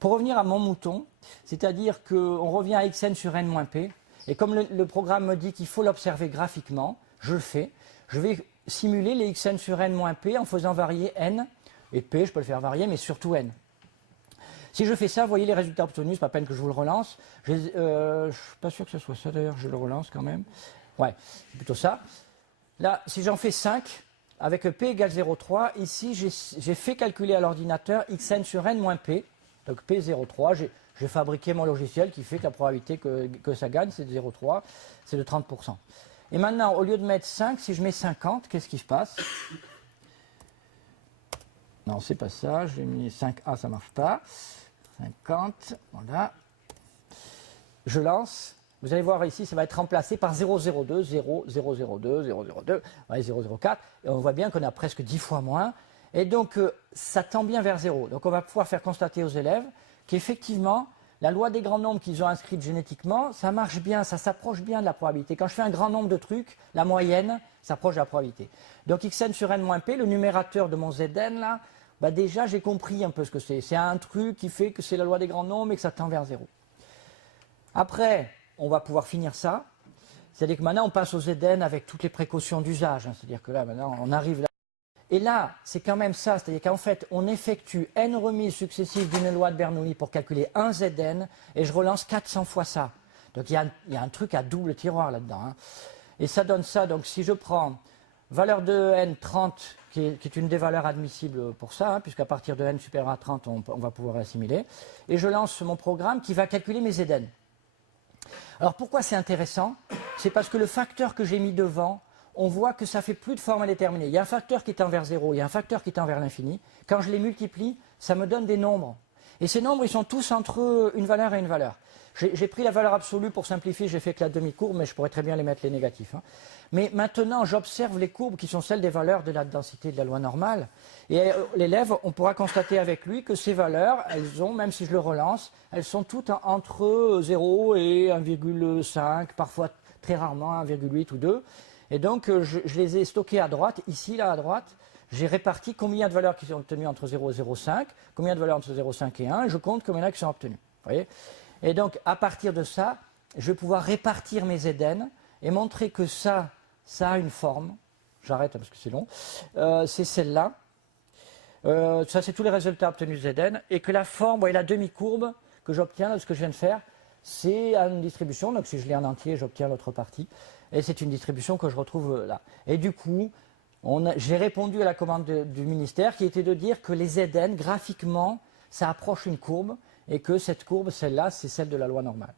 Pour revenir à mon mouton, c'est-à-dire qu'on revient à xn sur n moins p, et comme le programme me dit qu'il faut l'observer graphiquement, je le fais. Je vais simuler les xn sur n moins p en faisant varier n, et p, je peux le faire varier, mais surtout n. Si je fais ça, vous voyez les résultats obtenus, c'est pas la peine que je vous le relance. Je ne suis pas sûr que ce soit ça d'ailleurs, je le relance quand même. Ouais, c'est plutôt ça. Là, si j'en fais 5, avec p égale 0,3, ici j'ai fait calculer à l'ordinateur xn sur n moins p, donc p 0,3, j'ai fabriqué mon logiciel qui fait que la probabilité que ça gagne, c'est de 0,3, c'est de 30%. Et maintenant, au lieu de mettre 5, si je mets 50, qu'est-ce qui se passe? Non, c'est pas ça, j'ai mis 5A, ça marche pas. 50, voilà. Je lance. Vous allez voir ici, ça va être remplacé par 0,02, 0, 0,02, 0,02, ouais, 0,04. Et on voit bien qu'on a presque 10 fois moins. Et donc, ça tend bien vers 0. Donc, on va pouvoir faire constater aux élèves qu'effectivement, la loi des grands nombres qu'ils ont inscrite génétiquement, ça marche bien, ça s'approche bien de la probabilité. Quand je fais un grand nombre de trucs, la moyenne s'approche de la probabilité. Donc, xn sur n moins p, le numérateur de mon zn, là, bah déjà, j'ai compris un peu ce que c'est. C'est un truc qui fait que c'est la loi des grands nombres et que ça tend vers 0. Après, on va pouvoir finir ça. C'est-à-dire que maintenant, on passe au Zn avec toutes les précautions d'usage. C'est-à-dire que là, maintenant, on arrive là. Et là, c'est quand même ça. C'est-à-dire qu'en fait, on effectue n remises successives d'une loi de Bernoulli pour calculer un Zn et je relance 400 fois ça. Donc, il y a un truc à double tiroir là-dedans. Hein. Et ça donne ça. Donc, si je prends valeur de n 30, qui est une des valeurs admissibles pour ça, hein, puisqu'à partir de n supérieur à 30, on va pouvoir assimiler. Et je lance mon programme qui va calculer mes Zn. Alors pourquoi c'est intéressant? C'est parce que le facteur que j'ai mis devant, on voit que ça fait plus de forme indéterminée. Il y a un facteur qui tend vers 0, il y a un facteur qui tend vers l'infini. Quand je les multiplie, ça me donne des nombres. Et ces nombres, ils sont tous entre une valeur et une valeur. J'ai pris la valeur absolue pour simplifier, j'ai fait que la demi-courbe, mais je pourrais très bien les mettre les négatifs. Hein. Mais maintenant, j'observe les courbes qui sont celles des valeurs de la densité de la loi normale. Et l'élève, on pourra constater avec lui que ces valeurs, elles ont, même si je le relance, elles sont toutes entre 0 et 1,5, parfois très rarement 1,8 ou 2. Et donc, je les ai stockées à droite, ici, là, à droite. J'ai réparti combien de valeurs qui sont obtenues entre 0 et 0,5, combien de valeurs entre 0,5 et 1, et je compte combien il y en a qui sont obtenues. Vous voyez? Et donc, à partir de ça, je vais pouvoir répartir mes Zn et montrer que ça a une forme. J'arrête parce que c'est long. C'est celle-là. Ça, c'est tous les résultats obtenus de Zn. Et que la forme, vous voyez, la demi-courbe que j'obtiens de ce que je viens de faire, c'est une distribution. Donc, si je l'ai en entier, j'obtiens l'autre partie. Et c'est une distribution que je retrouve là. Et du coup, j'ai répondu à la commande du ministère qui était de dire que les Zn, graphiquement, ça approche une courbe et que cette courbe, celle-là, c'est celle de la loi normale.